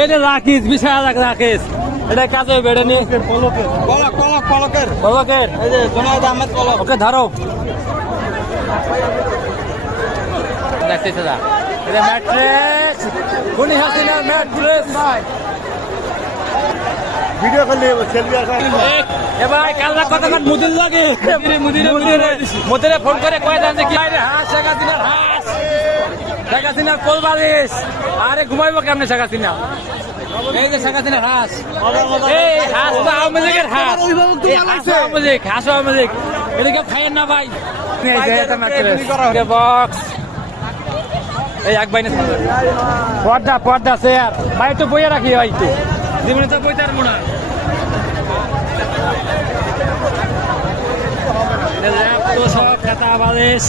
এটা রাখিস বিশাল রাখিস এটা কাজে বেড়ে নিয়ে পলকের এই যে জুনায়েদ আহমেদ পলক ওকে ধরো দেখছিস দাদা এটা ম্যাট্রেস খুনি হাসিনা ম্যাট্রেস ভাই ভিডিও করলে সেলফি আসা এ ভাই কালরা কথা কাট মুদির লাগে মুদিরে ফোন করে কয় দেন যে কি রে হাঁস শেখ হাসিনার হাঁস শেখ হাসিনার কোলবালিশ আরে ঘুমাইবো কেমনে শেখ হাসিনা এই যে শেখ হাসিনার হাঁস এই হাঁস তো আওয়ামী লীগের হাঁস হাঁস আওয়ামী লীগ এদিকে খাইয়েন না ভাই বক্স এই এক বাইনে পর্দা চেয়ার ভাই তো বইয়ে রাখি ভাই তো জীবনে তো বইতার মোড়া সব খেতা বালিশ